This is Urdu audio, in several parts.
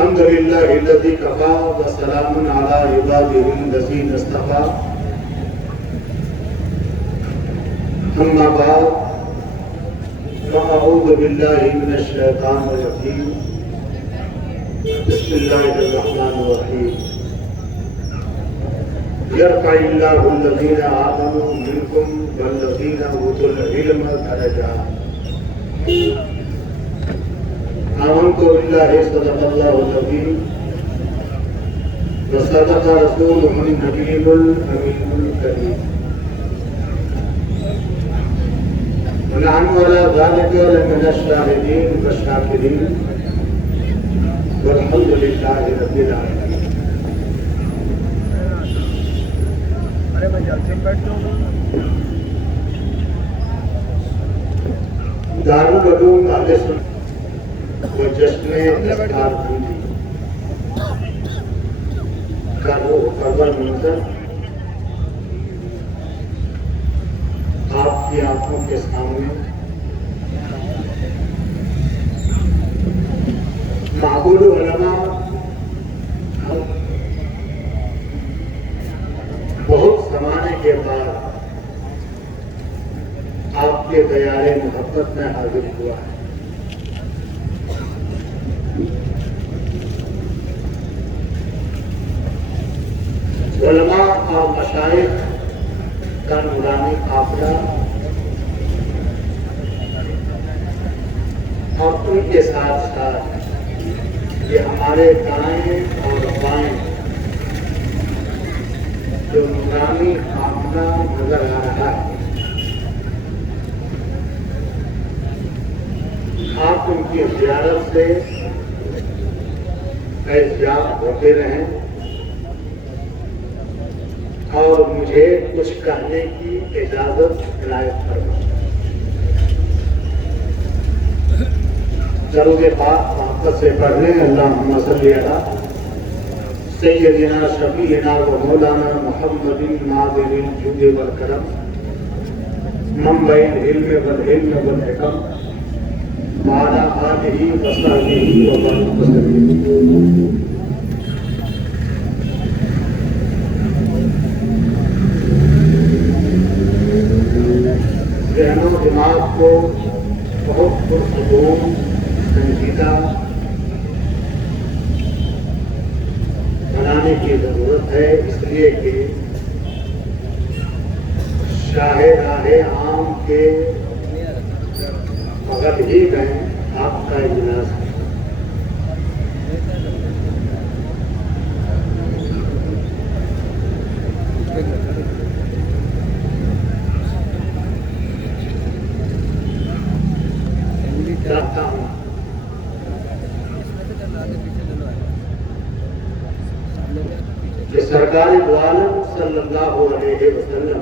الحمد للہ الذی کفا وسلام علی عبادہ الذین اصطفیٰ اما بعد فاعوذ باللہ من الشیطان الرجیم بسم اللہ الرحمن الرحیم یرفع اللہ الذین آمنوا منکم والذین اوتوا العلم درجات آمنت باللہ صدق اللہ العظیم وصدق رسولہ النبی الامین الکریم ونحن على ذلك لمن الشاهدين والشاكرين والحمد لله رب العالمين. دارالعلوم اہل سنت و جشن اذکار بندی کا روح اول منظر آپ کی آنکھوں کے سامنے معقول علماء بہت زمانے کے بعد آپ کے دیار محبت میں حاضر ہوا ہے. علماء اور مشائخ کا نورانی قافلہ اور ان کے ساتھ ساتھ یہ ہمارے دائیں اور بائیں جو نورانی قافلہ نظر آ رہا ہے، آپ ان کی زیارت سے فیضیاب ہوتے رہیں اور مجھے کچھ کہنے کی اجازت عنایت فرمائیں. درود پاک محبت سے پڑھ لیں. اللہم صلی علی سیدنا شفیعنا و مولانا محمد ناظر الجود والکرم منبع العلم والحلم والحکم وعلی آلہ وصحبہ وبارک وسلم. ذہن و دماغ کو بہت پرسکون سنجیدہ بنانے کی ضرورت ہے، اس لیے کہ شاہ راہ عام کے بغل ہی میں آپ کا اجلاس ہے. چاہتا ہوں کہ سرکار دو عالم صلی اللہ علیہ وسلم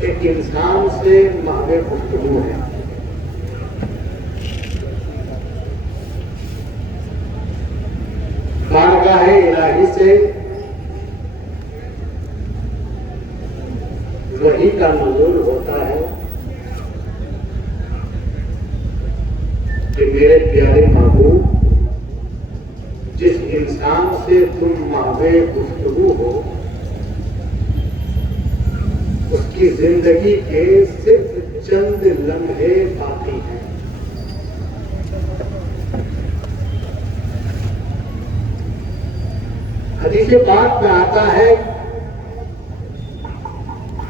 ایک انسان سے محو گفتگو ہے. بارگاہ الہی سے وحی کا نزول ہوتا ہے کہ میرے پیارے محبوب، جس انسان سے تم محو گفتگو ہو اس کی زندگی کے صرف چند لمحے باقی ہیں. حدیث پاک میں آتا ہے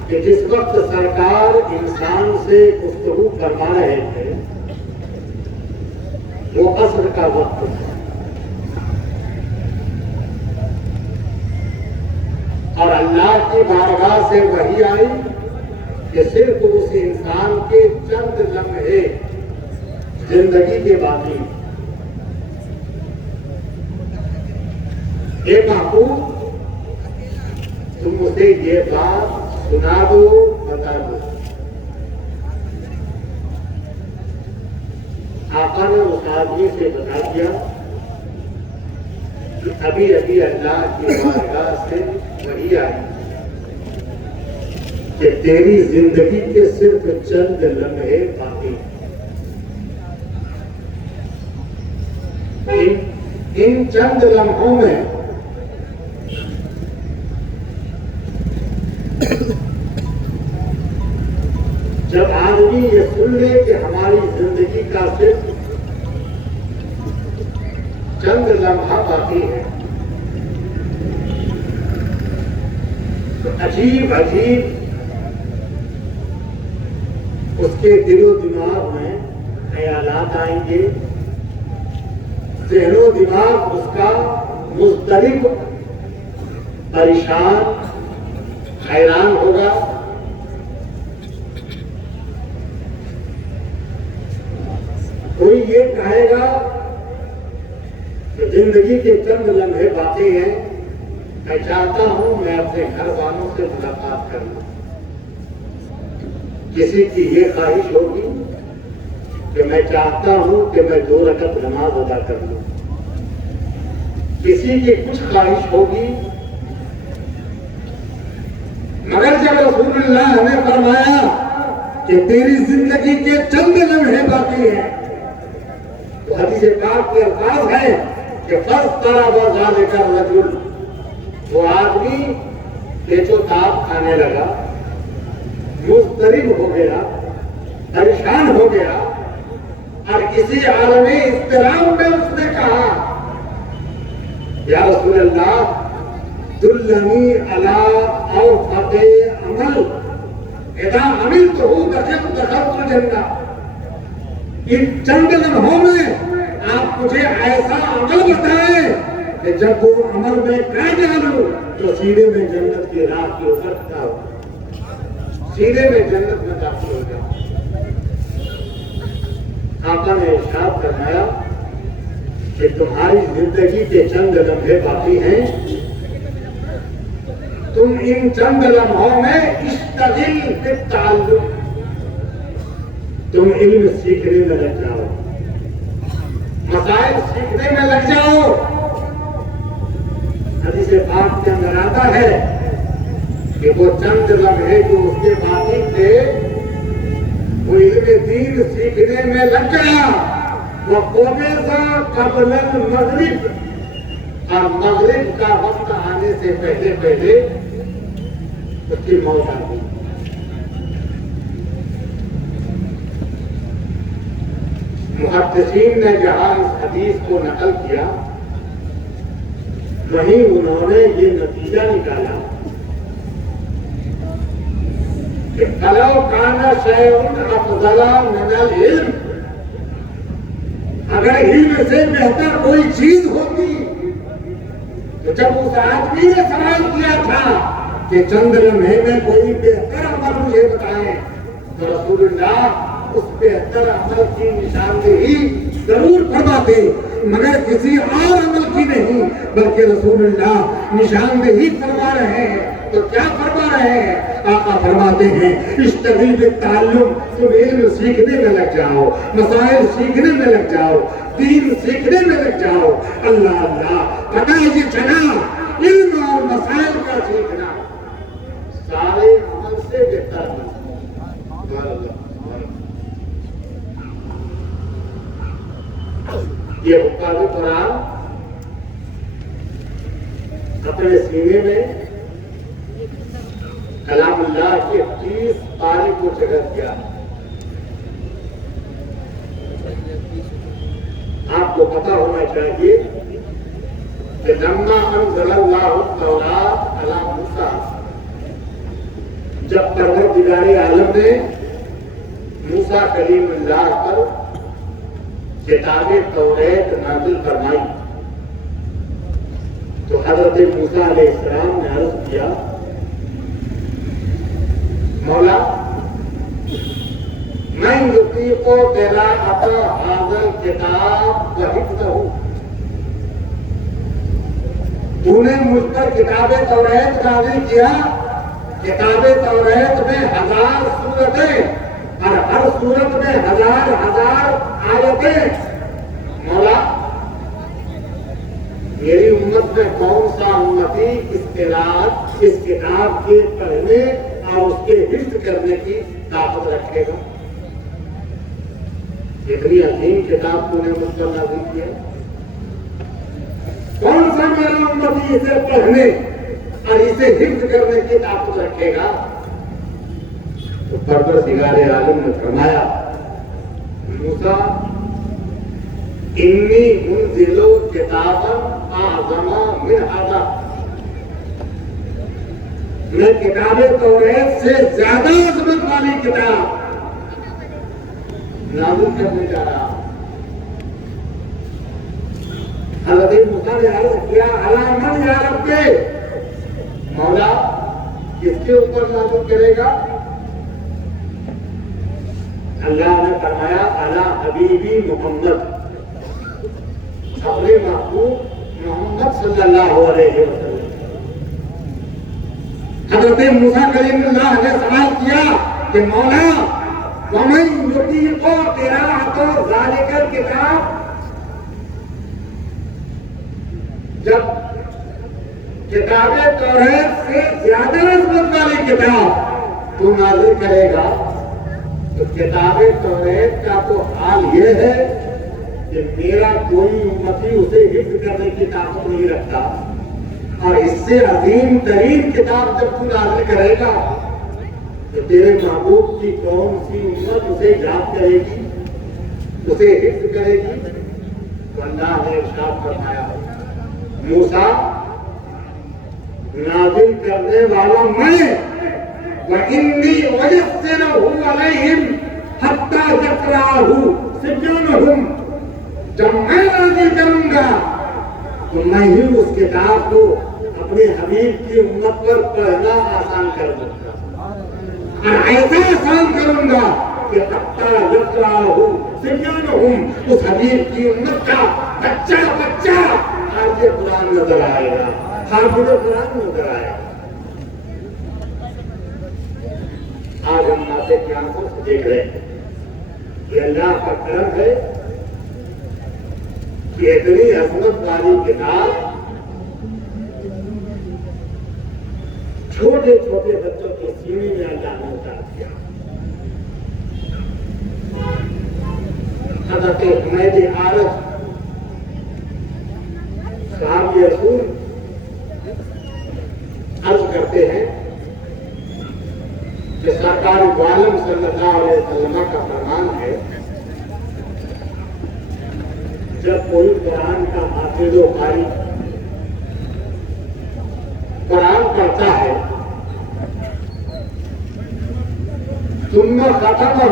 کہ جس وقت سرکار انسان سے گفتگو فرما رہے تھے وہ عصر کا وقت تھا اور اللہ کی بارگاہ سے وحی آئی کہ صرف اس انسان کے چند لمحے زندگی کے باقی. اے محبوب، تم اسے یہ بات سنا دو، بتا دو. آقا نے اس آدمی سے بتا دیا کہ ابھی ابھی اللہ کی بارگاہ سے وحی آئی کہ تیری زندگی کے صرف چند لمحے باقی ہیں. ان چند لمحوں میں جب آدمی یہ سن لے کہ ہماری زندگی کا صرف چند لمحہ باقی ہے، تو عجیب عجیب اس کے دل و دماغ میں خیالات آئیں گے، ذہن و دماغ اس کا مضطرب، پریشان، حیران ہوگا۔ کوئی یہ کہے گا کہ زندگی کے چند لمحے باقی ہیں، میں چاہتا ہوں میں اپنے گھر والوں سے ملاقات کر لوں۔ کسی کی یہ خواہش ہوگی کہ میں چاہتا ہوں کہ میں 2 رکعت نماز ادا کر لوں۔ کسی کی کچھ خواہش ہوگی، مگر جب رسول اللہ نے فرمایا کہ تیری زندگی کے چند لمحے باقی ہیں، تو حدیث پاک کے الفاظ ہیں کہ فاضطرب ذلک الرجل، وہ آدمی پیچ و تاب کھانے لگا، مضطرب ہو گیا، پریشان ہو گیا، اور کسی عالم اضطراب میں اس نے کہا یا رسول اللہ دلنی علی اوفق عمل اذا عملتہ دخلت الجنہ۔ ان چند لمحوں میں آپ مجھے ایسا عمل بتائیں کہ جب وہ عمل میں کر ڈالوں تو سیدھے میں جنت کی راہ کی اترتا ہو، سیدھے میں جنت میں داخل ہو جاؤں۔ آقا نے ارشاد فرمایا کہ تمہاری زندگی کے چند لمحے باقی ہیں، تم ان چند لمحوں میں اشتغل بالتعلم، تم علم سیکھنے میں لگ جاؤ، مسائل سیکھنے میں لگ جاؤ۔ حدیث پاک کے اندر آتا ہے کہ وہ چند لمحے جو اس کے باقی تھے وہ علم دین سیکھنے میں لگ گیا، وہ قبضہ قبل المغرب، اور مغرب کا وقت آنے سے پہلے پہلے اس کی موت آ گئی۔ محدثین نے جہاں اس حدیث کو نقل کیا وہیں انہوں نے یہ نتیجہ نکالا کہ فَلَوْ كَانَ شَيْءٌ أَفْضَلَ مِنَ الْعِلْمِ، اگر علم سے بہتر کوئی چیز ہوتی تو جب اس آدمی نے سوال کیا تھا کہ چند لمحے میں کوئی بہتر عمل مجھے بتائیں، تو رسول اللہ اس بہتر عمل کی نشاندہی ضرور فرماتے، مگر کسی اور عمل کی نہیں، بلکہ رسول اللہ نشاندہی فرما رہے ہیں۔ تو کیا فرما رہے ہیں؟ آقا فرماتے ہیں اشتغل بالتعلم، تم علم سیکھنے میں لگ جاؤ، مسائل سیکھنے میں لگ جاؤ، دین سیکھنے میں لگ جاؤ۔ اللہ اللہ، پتہ یہ چلا علم اور مسائل کا سیکھنا سارے عمل سے بہتر ہے۔ یہ حفاظ قرآن اپنے سینے میں کلام اللہ کے 30 پارے کو جگہ کیا۔ آپ کو پتا ہونا چاہیے کہ لما انزل اللہ التوراۃ علی موسیٰ، جب پروردگار عالم نے موسیٰ کلیم اللہ پر کتاب توریت نازل فرمائی، تو حضرت موسیٰ علیہ السلام نے عرض کیا مولا میں یطیق قراءۃ ھذا الکتاب وحفظہ، تو نے مجھ پر کتاب توریت نازل کیا، کتاب توریت میں 1000 سورتیں اور ہر سورت میں 1000 آیتیں، مولا میری امت میں کون سا امتی اس کتاب کے پڑھنے اور اس کے حفظ کرنے کی طاقت رکھے گا؟ اتنی عظیم کتاب تو نے مجھ پر نازل کیا، سا میرا امتی اسے پڑھنے اور اسے حفظ کرنے کی طاقت رکھے گا؟ تو پروردگار عالم نے فرمایا موسیٰ انی منزل کتابا اعظم من ھذا، میں کتاب توریت سے زیادہ عظمت والی کتاب نازل کرنے جا رہا ہوں۔ حضرت موسیٰ نے عرض کیا الا من یا رب، مولا کس کے اوپر نازل کرے گا؟ اللہ نے فرمایا الا حبیبی محمد، اپنے محبوب محمد صلی اللہ علیہ وسلم۔ حضرت موسیٰ کلیم اللہ نے سوال کیا کہ مولا ومن یطیق قراءۃ ذالک الکتاب، جب کتاب توریت سے زیادہ عظمت والی کتاب تو نازل کرے گا تو کتاب توریت کا تو حال یہ ہے کہ میرا کوئی امتی اسے حفظ کرنے کی طاقت نہیں رکھتا، اور اس سے عظیم ترین کتاب جب تو نازل کرے گا تو تیرے محبوب کی کون سی امت اسے یاد کرے گی، اسے حفظ کرے گی؟ تو اللہ نے ارشاد فرمایا موسیٰ نازل کرنے والا میں، وَإِنِّي أُيَسِّرُهُ عَلَيْهِمْ حَتَّى يَقْرَأَهُ صِبْيَانُهُمْ، جب میں نازل کروں گا تو میں ہی اس کتاب کو اپنے حبیب کی امت پر پڑھنا آسان کر دوں گا، اور ایسا آسان کروں گا کہ حَتَّى يَقْرَأَهُ صِبْيَانُهُمْ، اس حبیب کی امت کا بچہ بچہ حافظ قرآن نظر آئے گا، حافظ قرآن نظر آئے گا۔ آج ہم ناطق کی آنکھوں سے دیکھ رہے ہیں کہ اللہ کا کرم ہے کہ اتنی عظمت والی کتاب چھوٹے چھوٹے بچوں کے سینے میں اللہ نے اتار دیا۔ حضرت حمید عارض صحابی رسول عرض کرتے ہیں کہ سرکار عالم صلی اللہ علیہ وسلم کا فرمان ہے جب کوئی قرآن کا حافظ و قاری قرآن پڑھتا ہے ثم ختمہ،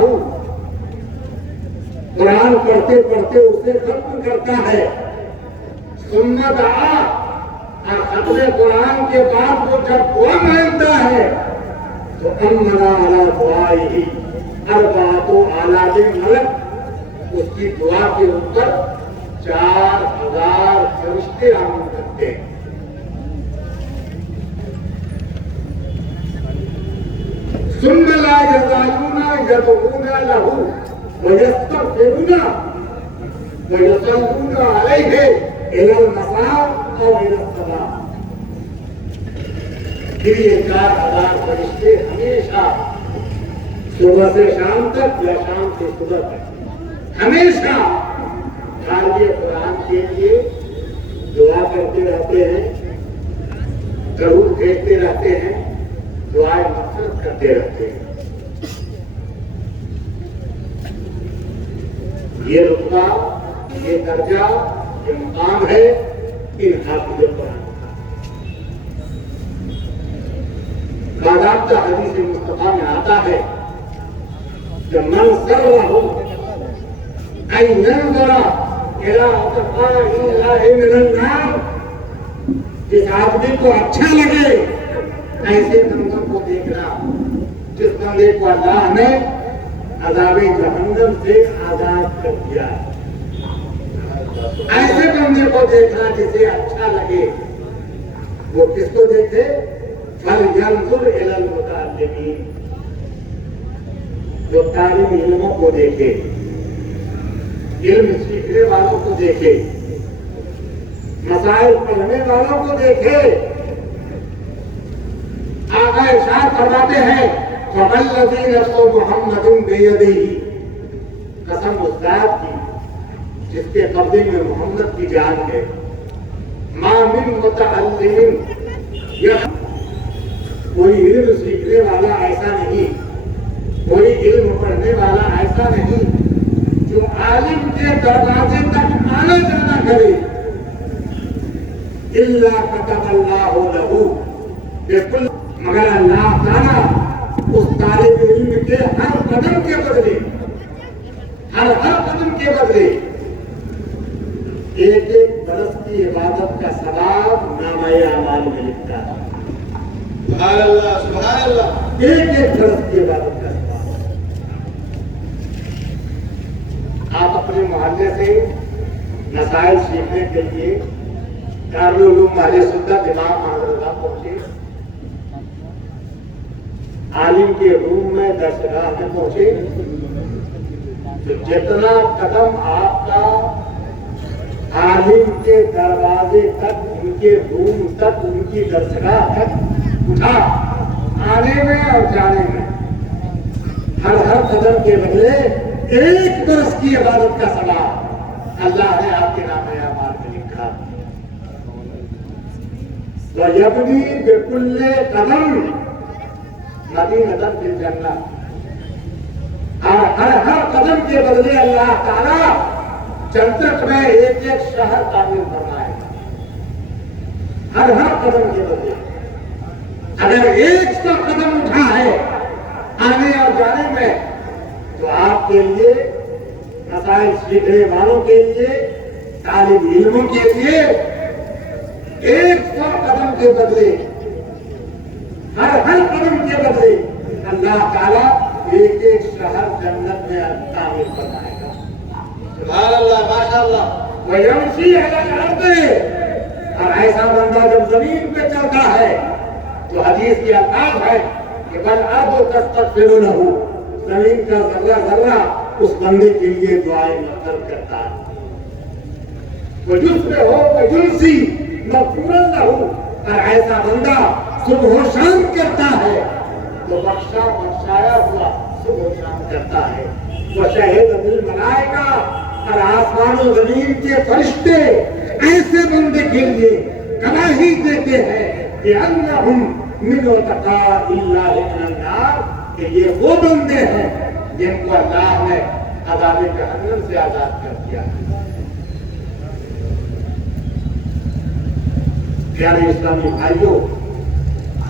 قرآن پڑھتے پڑھتے اسے ختم کرتا ہے، ثم دعا، اور ختم قرآن کے بعد وہ جب دعا مانگتا ہے تو امنا علی دعائہ اربعۃ آلاف ملک، اس کی دعا کے اوپر 4000 فرشتے آمین کرتے ہیں۔ ثم لا يزالون يدعون له ويستغفرون ويصلون عليه الى المساء او الى الصباح، پھر یہ 4000 فرشتے ہمیشہ صبح سے شام تک یا شام سے صبح تک ہمیشہ حافظ قرآن کے لیے دعا کرتے رہتے ہیں، درود بھیجتے رہتے ہیں، دعائیں مغفرت کرتے رہتے ہیں۔ یہ رتبہ، یہ درجہ، یہ مقام ہے ان حافظ قرآن کا۔ باضابطہ حدیث مصطفیٰ میں آتا ہے کہ من سرہ ان ينظر الى اتقاء الله من النار، جس آدمی کو اچھا لگے ایسے منظر کو دیکھنا جس بندے کو اللہ نے عذاب جہنم سے آزاد کر دیا، ایسے بندے کو دیکھنا جسے اچھا لگے۔ وہ کس کو دیکھے؟ فَلْيَنْظُرْ إِلَى الْمُتَعَلِّمِينَ، جو طالب علموں کو دیکھے، علم سیکھنے والوں کو دیکھے، مسائل پڑھنے والوں کو دیکھے۔ آقا ارشاد فرماتے ہیں فَوَالَّذِي نَفْسُ مُحَمَّدٍ بِيَدِهِ، قسم اس ذات کی جس کے قبضے میں محمد کی جان ہے، ما من متعلم کوئی علم سیکھنے والا ایسا نہیں، کوئی علم پڑھنے والا ایسا نہیں جو عالم کے دروازے تک آنا جانا کرے، الا كتب اللہ لہ، بالکل مگر اللہ تعالیٰ اس طالب علم کے ہر قدم کے بدلے، ہر قدم کے بدلے ایک برس کی عبادت کا ثواب نامہ اعمال میں لکھتا ہے۔ سبحان اللہ سبحان اللہ، ایک برس کی عبادت کا ثواب۔ آپ اپنے محلے سے مسائل سیکھنے کے لیے دارالعلوم اہل سنت امام محمد رضا پہنچے، عالم کے روم میں درسگاہ میں پہنچے، تو جتنا قدم آپ کا عالم کے دروازے تک، ان کے روم تک، ان کی درسگاہ تک اٹھا، آنے میں اور جانے میں ہر قدم کے بدلے ایک برس کی عبادت کا ثواب اللہ نے آپ کے نام اعمال میں لکھا۔ وَيَبْنِي بِكُلِّ قَدَمٍ مَدِينَةً فِي الْجَنَّةِ، ہر قدم کے بدلے اللہ تعالیٰ جنت میں ایک شہر تعمیر فرمائے گا۔ ہر قدم کے بدلے اگر ایک سو قدم اٹھا ہے آنے اور جانے میں، تو آپ کے لیے، مسائل سیکھنے والوں کے لیے، طالب علموں کے لیے 100 قدم کے بدلے، ہر قدم کے بدلے اللہ تعالیٰ ایک شہر جنت میں تعمیر فرمائے گا۔ سبحان اللہ ماشاء اللہ۔ وَيَمْشِي عَلَى الْأَرْضِ، اور ایسا بندہ جب زمین پہ چلتا ہے تو حدیث کی الفاظ ہے کہ وَالْأَرْضُ تَسْتَغْفِرُ لَهُ، زمین کا ذرہ ذرہ اس بندے کے لیے دعائیں مطلب کرتا ہے۔ وَجُسْرِهُ وَجُنْسِي مَغْفُورًا لَهُ، اور ایسا بندہ صبح و شام کرتا ہے تو بخشایا ہوا صبح و شام کرتا ہے۔ وَشَهِدَ بِالْمَلَائِکَةِ، اور آسمان و زمین کے فرشتے ایسے بندے کے لیے گواہی دیتے ہیں کہ انہم من اتقاء اللہ من النار، کہ یہ وہ بندے ہیں جن کو اللہ نے عذاب جہنم سے آزاد کر دیا ہے۔ پیارے اسلامی بھائیوں،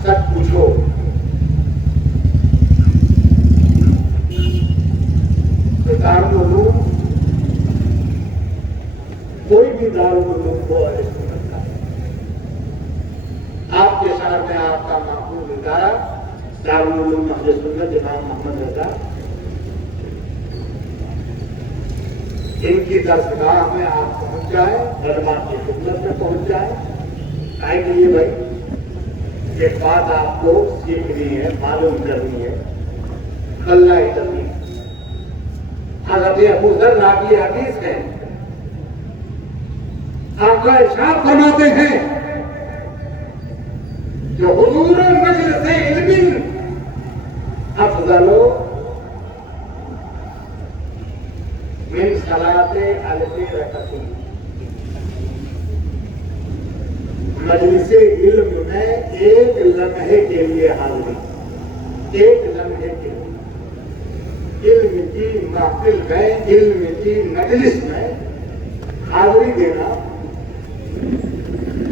سچ پوچھو، دارالعلوم، کوئی بھی دارالعلوم ہو اہل سنت کا، آپ کے شہر میں آپ کا محفوظ ادارہ دارالعلوم اہل سنت امام محمد رضا، ان کی درسگاہ میں آپ پہنچ جائیں، علماء کی خدمت میں پہنچ جائیں۔ کائے کے لیے بھائی ایک بات آپ کو سیکھنی ہے، معلوم کرنی ہے، اللہ تبلیغ۔ حضرت ابو ذر راوی حدیث ہے، آقا ارشاد فرماتے ہیں جو حضور مجلس علم افضل من صلاۃ الف رکعت، مجلس علم میں ایک لمحے کے لیے حاضری، ایک لمحے کے لیے علم کی محفل میں، علم کی مجلس میں حاضری دینا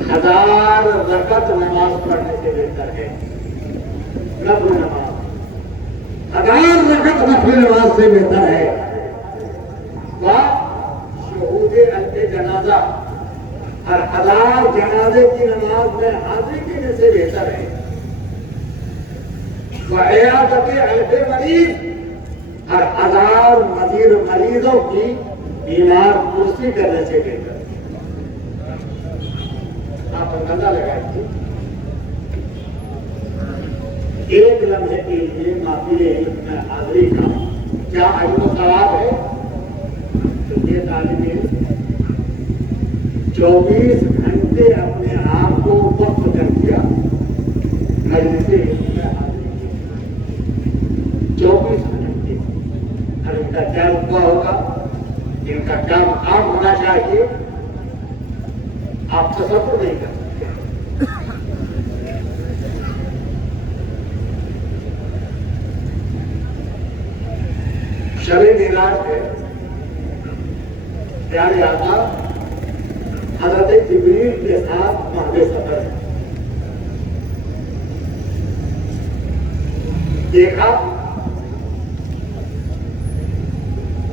1000 رکعت نماز پڑھنے سے بہتر ہے۔ نفل نماز 1000 رکعت نفل نماز سے بہتر ہے۔ شہود الف جنازہ، ہر 1000 جنازے کی نماز میں حاضری دینے سے بہتر ہے۔ وعیادت الف مریض، ہر 1000 مریضوں کی بیمار پرسی کرنے سے بہتر ہے۔ آپ اندازہ لگائیے، ایک لمحے کے لیے محفل علم میں حاضری کا کیا اجر و ثواب ہے؟ تو یہ طالب علم 24 گھنٹے اپنے آپ کو وقف کر دیا مجلس علم میں حاضری کی، 24 گھنٹے۔ اور ان کا کیا رتبہ ہوگا، ان کا کیا مقام ہونا چاہیے؟ آپ تصور نہیں کر سکتے۔ شب معراج ہے، پیارے آقا حضرت جبریل کے ساتھ مہد سفر ہے، دیکھا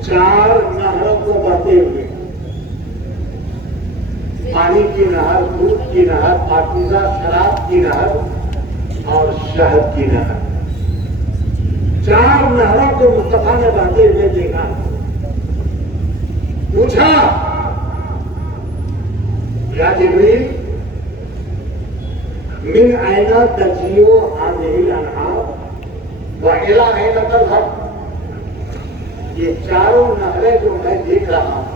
4 نہروں کو بہتے ہوئے، پانی کی نہر، دودھ کی نہر، پاکیزہ شراب کی نہر اور شہد کی نہر، 4 نہروں کو مصطفیٰ نے بہتے ہوئے دیکھا۔ پوچھا یا جبریل من أين تجيء هذه الأنهار وإلى أين تذهب؟ یہ چاروں نہریں جو میں دیکھ رہا ہوں،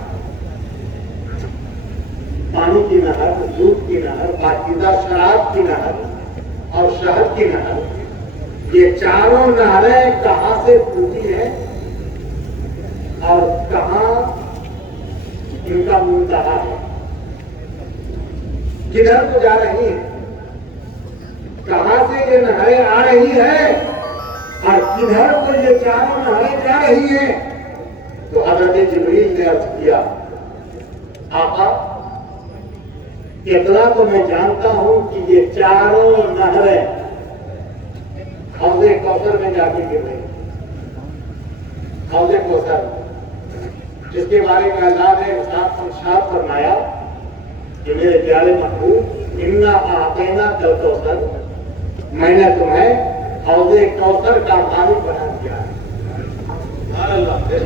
پانی کی نہر، دودھ کی نہر، پاکیزہ شراب کی نہر اور شہد کی نہر، یہ چاروں نہریں کہاں سے پھوٹی ہیں اور کہاں ان کا منتہا ہے؟ کدھر کو جا رہی ہیں؟ کہاں سے یہ نہریں آ رہی ہیں اور کدھر کو یہ چاروں نہریں جا رہی ہیں؟ تو حضرت جبریل نے عرض کیا آقا اتنا تو میں جانتا ہوں کہ یہ چاروں نہریں حوض کوثر میں جا کے گر رہی ہیں۔ حوض کوثر جس کے بارے میں اللہ نے ارشاد فرمایا کہ میرے پیارے محبوب انا اعطیناک الکوثر، میں نے تمہیں حوض کوثر کا مالک بنا دیا ہے۔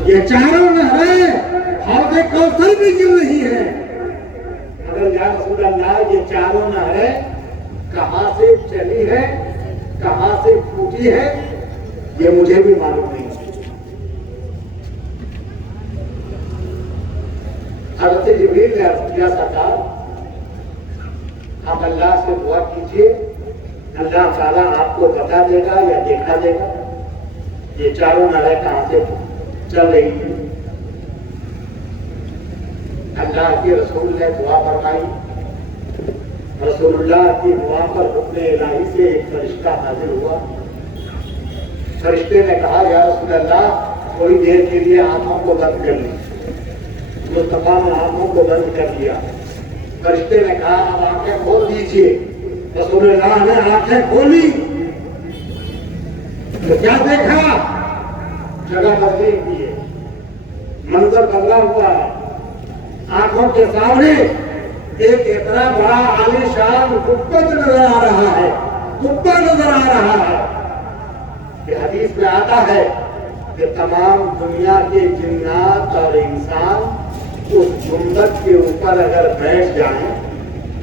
یہ چاروں نہریں حوض کوثر میں گر رہی ہیں، مگر یا رسول اللہ یہ چاروں نہریں کہاں سے چلی ہیں، کہاں سے پھوٹی ہے، یہ مجھے بھی معلوم نہیں۔ حضرت جبریل نے عرض کیا سرکار آپ اللہ سے دعا کیجئے، اللہ تعالیٰ آپ کو بتا دے گا یا دیکھا دے گا یہ چاروں نہریں کہاں سے چل رہی ہیں۔ اللہ کے رسول نے دعا فرمائی، رسول اللہ کی دعا پر حکم الہی سے ایک فرشتہ حاضر ہوا۔ فرشتے نے کہا یا رسول اللہ تھوڑی دیر کے لیے آنکھوں کو بند کر لی۔ مصطفیٰ نے آنکھوں کو بند کر دیا۔ فرشتے نے کہا اب آنکھیں کھول دیجئے۔ رسول اللہ نے آنکھیں کھولی تو کیا دیکھا؟ جگہ بدلی ہوئی ہے، منظر بدلا ہوا ہے۔ آنکھوں کے سامنے ایک اتنا بڑا عالیشان گنبد نظر آ رہا ہے، گنبد نظر آ رہا ہے کہ حدیث میں آتا ہے کہ تمام دنیا کے جنات اور انسان اس گنبد کے اوپر اگر بیٹھ جائیں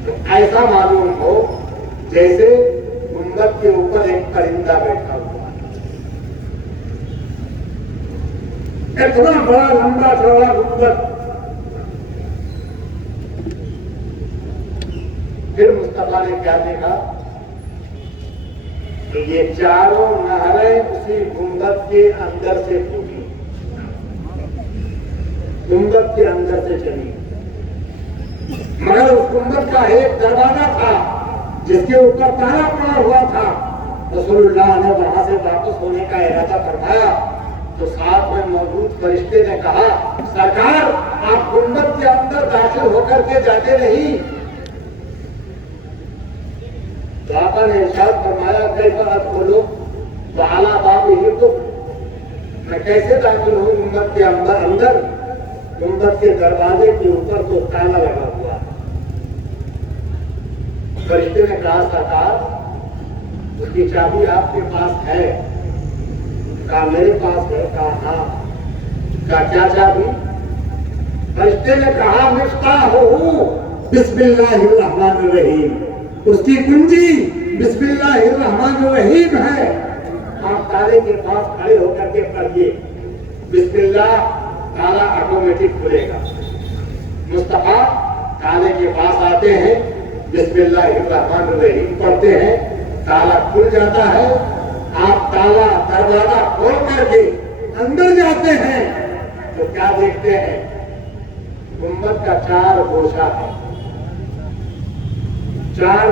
تو ایسا معلوم ہو جیسے گنبد کے اوپر ایک پرندہ بیٹھا ہوا ہے۔ اتنا بڑا لمبا چوڑا گنبد۔ پھر مصطفیٰ نے کیا دیکھا کہ یہ چاروں نہریں اسی گنبد کے اندر سے پھوٹی، گنبد کے اندر سے چلی، مگر اس گنبد کا ایک دروازہ تھا جس کے اوپر تالا پڑا ہوا تھا۔ رسول اللہ نے وہاں سے واپس ہونے کا ارادہ فرمایا تو ساتھ میں موجود فرشتے نے کہا سرکار آپ گنبد کے اندر داخل ہو کر کے جاتے نہیں۔ تو آقا نے ارشاد فرمایا کیسا ادخلوا وعلی بابہ، میں کیسے داخل ہوں گنبد کے اندر؟ گنبد کے دروازے کے اوپر تو تالا لگا ہوا ہے۔ فرشتے نے کہا سرکار اس کی چابی آپ کے پاس ہے؟ کہا میرے پاس ہے۔ کہا ہاں۔ کہا کیا چابی؟ فرشتے نے کہا مفتاح بسم اللہ الرحمن الرحیم، اس کی کنجی بسم اللہ الرحمن الرحیم ہے۔ آپ تالے کے پاس کھڑے ہو کر کے پڑھیے بسم اللہ، تالا آٹومیٹک کھلے گا۔ مصطفیٰ تالے کے پاس آتے ہیں، بسم اللہ الرحمن الرحیم پڑھتے ہیں، تالا کھل جاتا ہے۔ آپ تالا دروازہ کھول کر کے اندر جاتے ہیں تو کیا دیکھتے ہیں؟ گنبد کا 4 گوشہ ہے، 4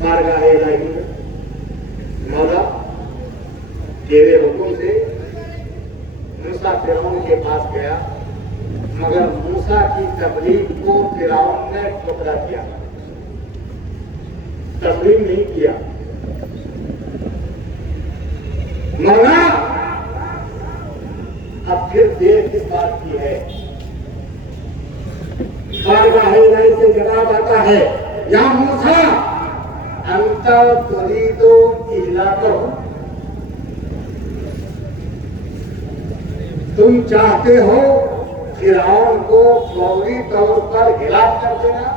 بارگاہ الہی میں مولا تیرے حکم سے موسیٰ فرعون کے پاس گیا، مگر موسیٰ کی تبلیغ کو فرعون نے ٹھکرا دیا، تسلیم نہیں کیا۔ مولا اب پھر دیر کس بات کی ہے؟ بارگاہ الہی سے جواب آتا ہے، یا موسیٰ انت تريد اہلاکہ، تم چاہتے ہو فرعون کو فوری طور پر ہلاک کر دینا؟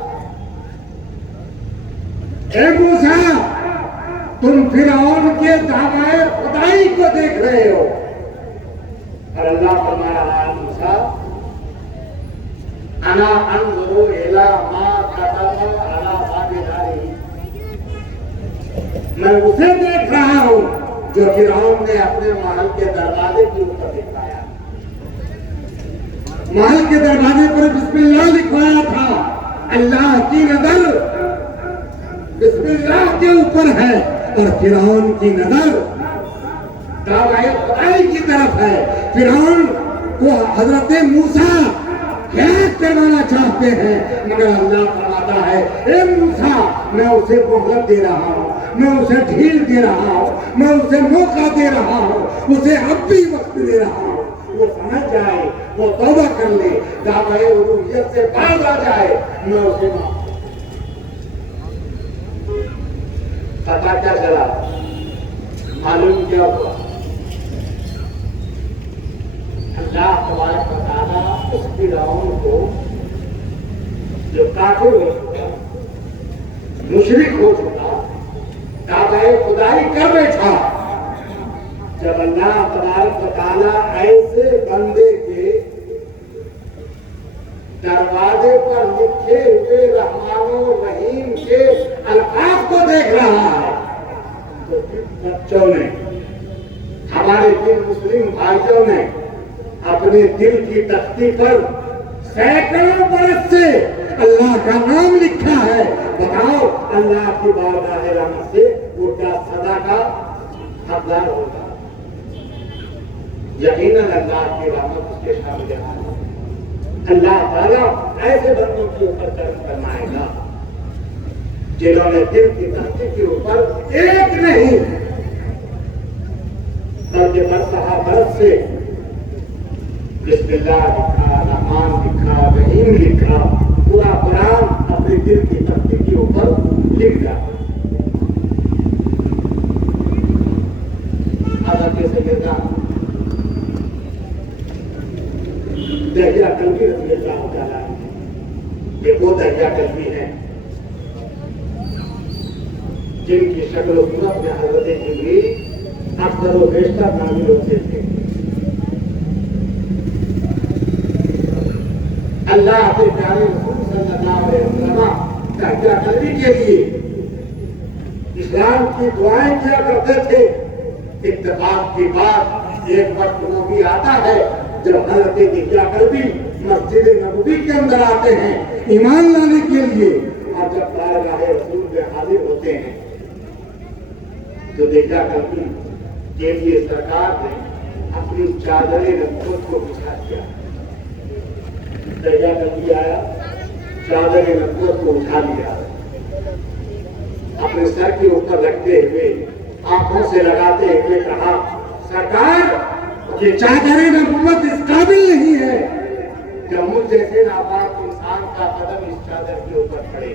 اے موسیٰ تم فرعون کے دعوی خدائی کو دیکھ رہے ہو، اور اللہ فرما رہا ہے موسیٰ انا انظر الی ما كتب علی بابداری، میں اسے دیکھ رہا ہوں جو فرعون نے اپنے محل کے دروازے کے اوپر لکھوایا۔ محل کے دروازے پر بسم اللہ لکھوایا تھا، اللہ کی نظر بسم اللہ کے اوپر ہے اور فرعون کی نظر دعوی خدائی کی طرف ہے۔ فرعون کو حضرت موسیٰ ہلاک کروانا چاہتے ہیں، مگر اللہ فرماتا ہے اے موسیٰ میں اسے مہلت دے رہا ہوں، میں اسے ڈھیل دے رہا ہوں، میں اسے موقع دے رہا ہوں، اسے اب بھی وقت دے رہا ہوں، وہ سمجھ جائے، وہ توبہ کر لے، دعوی الوہیت سے باز آ جائے، میں اسے معاف۔ پتا کیا چلا؟ معلوم کیا ہوا؟ اللہ تبارک و تعالیٰ اس فرعون کو جو کافر ہو چکا، مشرک ہو چکا، دعوی خدائی کر بیٹھا، جب اللہ تبارک و تعالیٰ ایسے بندے کے دروازے پر لکھے ہوئے رحمان و رحیم کے الفاظ کو دیکھ رہا ہے، تو بچوں نے، ہمارے جن مسلم بھائیوں نے اپنے دل کی تختی پر سینکڑوں برس سے اللہ کا نام لکھا ہے، بتاؤ اللہ کی بارگاہ رحمت سے وہ کیا سزا کا حقدار ہوگا؟ یقیناً اللہ کی رحمت اس کے شامل ہے۔ اللہ تعالیٰ ایسے بندوں کے اوپر کرم فرمائے گا جنہوں نے دل کی تختی کے اوپر ایک نہیں بلکہ برسہ برس سے بسم اللہ لکھا، رحمان لکھا، رحیم لکھا، پورا قرآن اپنے دل کی تختی کے اوپر لکھ گیا۔ حضرت سیدنا دہیا کلبی رضی اللہ تعالیٰ عنہ، یہ وہ دہیا کلبی ہیں جن کی شکل و صورت میں حضرت جبریل اکثر و بیشتر نازل ہوتے تھے۔ اللہ کے پیارے رسول صلی اللہ علیہ وسلم دہیا کلبی کے لیے اسلام کی دعائیں کیا کرتے تھے۔ اتفاق کی بات، ایک وقت وہ بھی آتا ہے جب حضرت دہیا کلبی مسجد نبوی کے اندر آتے ہیں ایمان لانے کے لیے، اور جب بارگاہ رسول میں حاضر ہوتے ہیں تو دہیا کلبی کے لیے سرکار نے اپنی چادر نبوت کو بچھا دیا۔ دہیا کلبی آیا، چادر نبوت کو اٹھا لیا، اپنے سر کے اوپر رکھتے ہوئے آنکھوں سے لگاتے ہوئے کہا سرکار یہ چادر نبوت اس قابل نہیں ہے کہ مجھ جیسے ناپاک انسان کا قدم اس چادر کے اوپر پڑے،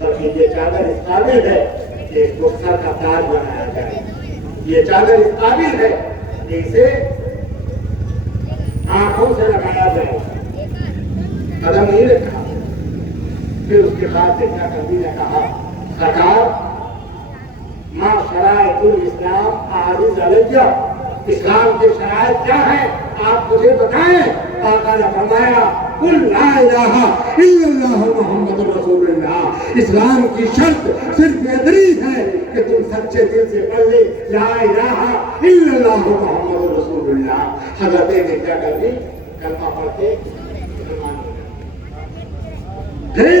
بلکہ یہ چادر اس قابل ہے کہ اس کو سر کا تاج بنایا جائے، یہ چادر اس قابل ہے کہ اسے آنکھوں سے لگایا جائے، قدم نہیں رکھا۔ پھر اس کے بعد دہیا کلبی نے کہا سرکار ما شرائط الاسلام عارض علیہ، اسلام کے شرائط کیا ہیں آپ مجھے بتائیں۔ آقا نے فرمایا قل لا الہ الا اللہ محمد رسول اللہ، اسلام کی شرط صرف اتنی ہے کہ تم سچے دل سے پڑھ لے لا الہ الا اللہ محمد رسول اللہ۔ حضرت دہیا کلبی کلمہ پڑھتے پھر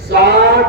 60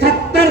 70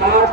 60